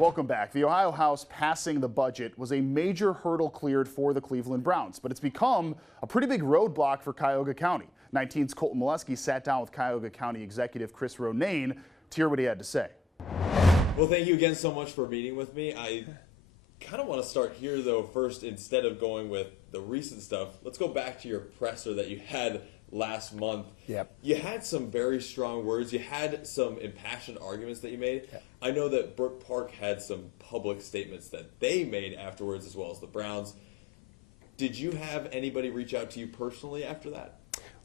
Welcome back. The Ohio House passing the budget was a major hurdle cleared for the Cleveland Browns, but it's become a pretty big roadblock for Cuyahoga County. 19's Colton Molesky sat down with Cuyahoga County Executive Chris Ronayne to hear what he had to say. Well, thank you again so much for meeting with me. I kind of want to start here, though, first, instead of going with the recent stuff. Let's go back to your presser that you had last month. Yep. You had some very strong words. You had some impassioned arguments that you made. Yep. I know that Brook Park had some public statements that they made afterwards, as well as the Browns. Did you have anybody reach out to you personally after that?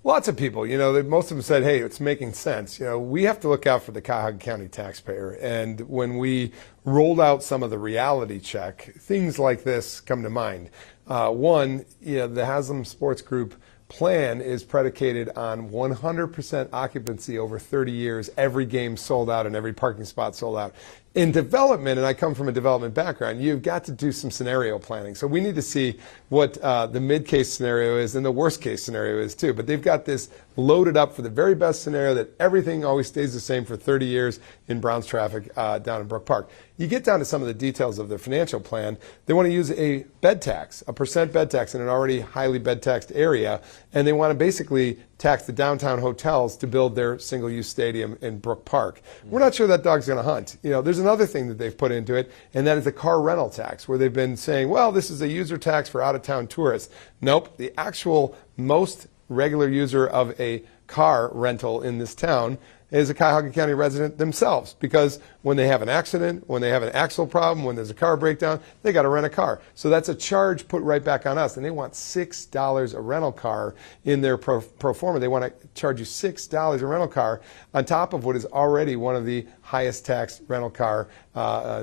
Lots of people, most of them said, hey, it's making sense. We have to look out for the Cuyahoga County taxpayer. And when we rolled out some of the reality check, things like this come to mind. One, the Haslam Sports Group plan is predicated on 100% occupancy over 30 years, every game sold out and every parking spot sold out. In development, and I come from a development background, you've got to do some scenario planning. So we need to see what the mid-case scenario is and the worst-case scenario is too. But they've got this loaded up for the very best scenario that everything always stays the same for 30 years in Browns traffic down in Brook Park. You get down to some of the details of their financial plan. They want to use a bed tax, a % bed tax in an already highly bed taxed area, and they want to basically tax the downtown hotels to build their single-use stadium in Brook Park. We're not sure that dog's going to hunt. There's another thing that they've put into it, and that is the car rental tax, where they've been saying, well, this is a user tax for out-of-town tourists. Nope, the actual most regular user of a car rental in this town is a Cuyahoga County resident themselves, because when they have an accident, when they have an axle problem, when there's a car breakdown, they got to rent a car. So that's a charge put right back on us, and they want $6 a rental car in their pro forma. They want to charge you $6 a rental car on top of what is already one of the highest taxed rental car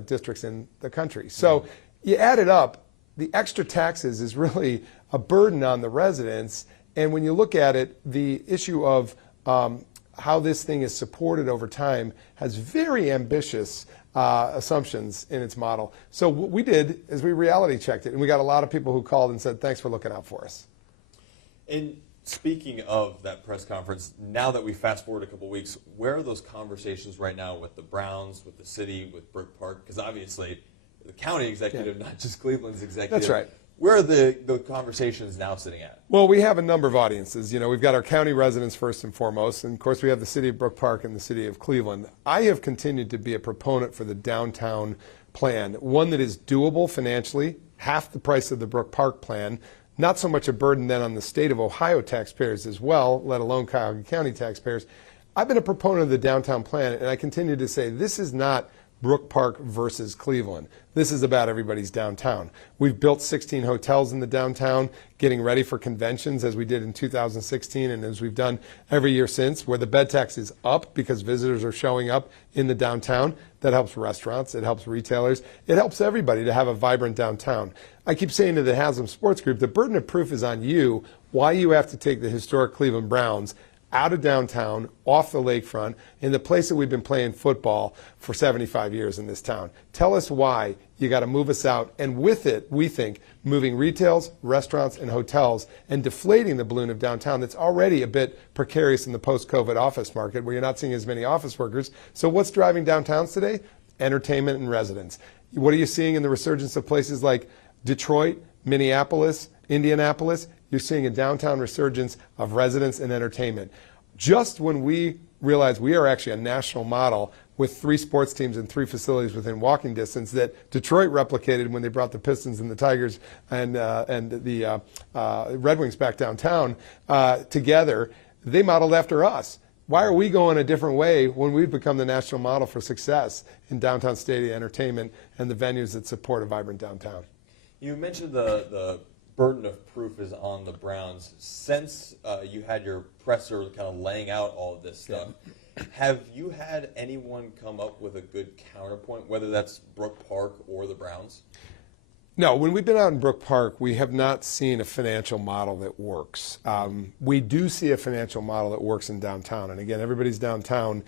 districts in the country. So you add it up, the extra taxes is really a burden on the residents. And when you look at it, the issue of how this thing is supported over time has very ambitious assumptions in its model. So what we did is we reality checked it, and we got a lot of people who called and said, thanks for looking out for us. And speaking of that press conference, now that we fast forward a couple weeks, where are those conversations right now with the Browns, with the city, with Brook Park? Because obviously the county executive, not just Cleveland's executive. That's right. Where are the conversations now sitting at? Well, we have a number of audiences. We've got our county residents first and foremost, and of course we have the city of Brook Park and the city of Cleveland. I have continued to be a proponent for the downtown plan, one that is doable financially, half the price of the Brook Park plan, not so much a burden then on the state of Ohio taxpayers as well, let alone Cuyahoga County taxpayers. I've been a proponent of the downtown plan, and I continue to say this is not Brook Park versus Cleveland. This is about everybody's downtown. We've built 16 hotels in the downtown, getting ready for conventions as we did in 2016 and as we've done every year since, where the bed tax is up because visitors are showing up in the downtown. That helps restaurants, it helps retailers, it helps everybody to have a vibrant downtown. I keep saying to the Haslam Sports Group, the burden of proof is on you why you have to take the historic Cleveland Browns out of downtown, off the lakefront, in the place that we've been playing football for 75 years in this town. Tell us why you got to move us out, and with it, we think, moving retails, restaurants, and hotels, and deflating the balloon of downtown that's already a bit precarious in the post-COVID office market, where you're not seeing as many office workers. So what's driving downtowns today? Entertainment and residents. What are you seeing in the resurgence of places like Detroit, Minneapolis, Indianapolis? You're seeing a downtown resurgence of residents and entertainment. Just when we realize we are actually a national model with 3 sports teams and 3 facilities within walking distance that Detroit replicated when they brought the Pistons and the Tigers and the Red Wings back downtown together, they modeled after us. Why are we going a different way when we've become the national model for success in downtown stadium entertainment and the venues that support a vibrant downtown? You mentioned the burden of proof is on the Browns. Since you had your presser kind of laying out all of this stuff, have you had anyone come up with a good counterpoint, whether that's Brook Park or the Browns? No, when we've been out in Brook Park, we have not seen a financial model that works. We do see a financial model that works in downtown. And again, everybody's downtown.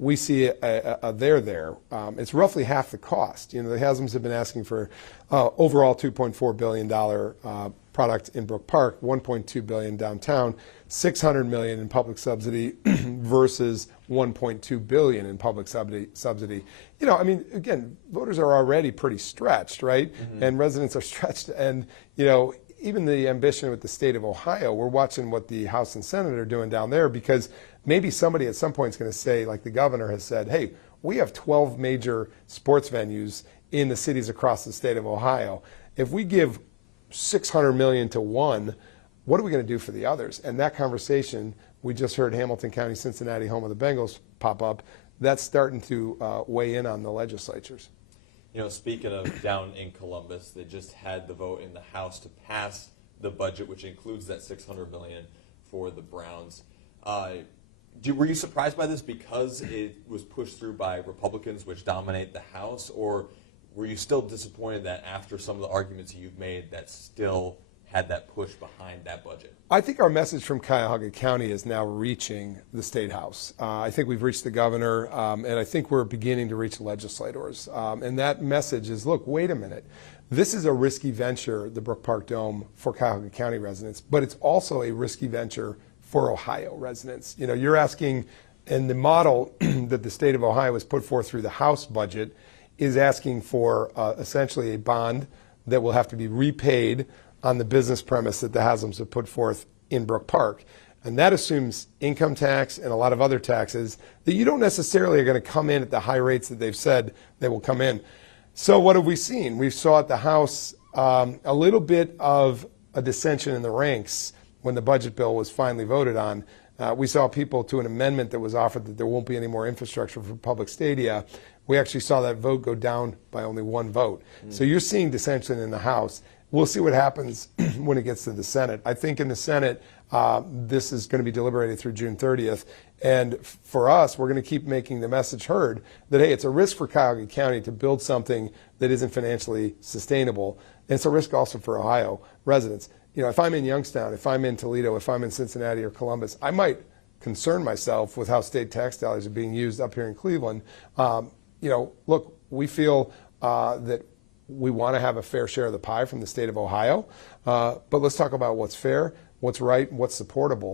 We see a there. It's roughly half the cost. The Haslams have been asking for overall $2.4 billion product in Brook Park, $1.2 billion downtown, $600 million in public subsidy versus $1.2 billion in public subsidy. You know, I mean, again, voters are already pretty stretched, right? And residents are stretched. And, you know, even the ambition with the state of Ohio, we're watching what the House and Senate are doing down there, because maybe somebody at some point is going to say, like the governor has said, hey, we have 12 major sports venues in the cities across the state of Ohio. If we give $600 million to one, what are we going to do for the others? And that conversation, we just heard Hamilton County, Cincinnati, home of the Bengals, pop up. That's starting to weigh in on the legislatures. You know, speaking of down in Columbus, they just had the vote in the House to pass the budget, which includes that $600 million for the Browns. Were you surprised by this because it was pushed through by Republicans, which dominate the House, or were you still disappointed that after some of the arguments you've made that still had that push behind that budget? I think our message from Cuyahoga County is now reaching the State House. I think we've reached the governor, and I think we're beginning to reach legislators. And that message is, look, wait a minute. This is a risky venture, the Brook Park Dome, for Cuyahoga County residents, but it's also a risky venture for Ohio residents. You know, you're asking, and the model that the state of Ohio has put forth through the House budget is asking for essentially a bond that will have to be repaid on the business premise that the Haslam's have put forth in Brook Park. And that assumes income tax and a lot of other taxes that you don't necessarily are going to come in at the high rates that they've said they will come in. So what have we seen? We saw at the House a little bit of a dissension in the ranks when the budget bill was finally voted on. We saw people to an amendment that was offered that there won't be any more infrastructure for public stadia. We actually saw that vote go down by only one vote. So you're seeing dissension in the House. We'll see what happens when it gets to the Senate. I think in the Senate, this is going to be deliberated through June 30th. And for us, we're going to keep making the message heard that, hey, it's a risk for Cuyahoga County to build something that isn't financially sustainable. And it's a risk also for Ohio residents. You know, if I'm in Youngstown, if I'm in Toledo, if I'm in Cincinnati or Columbus, I might concern myself with how state tax dollars are being used up here in Cleveland. You know, look, we feel that we want to have a fair share of the pie from the state of Ohio, but let's talk about what's fair, what's right, what's supportable.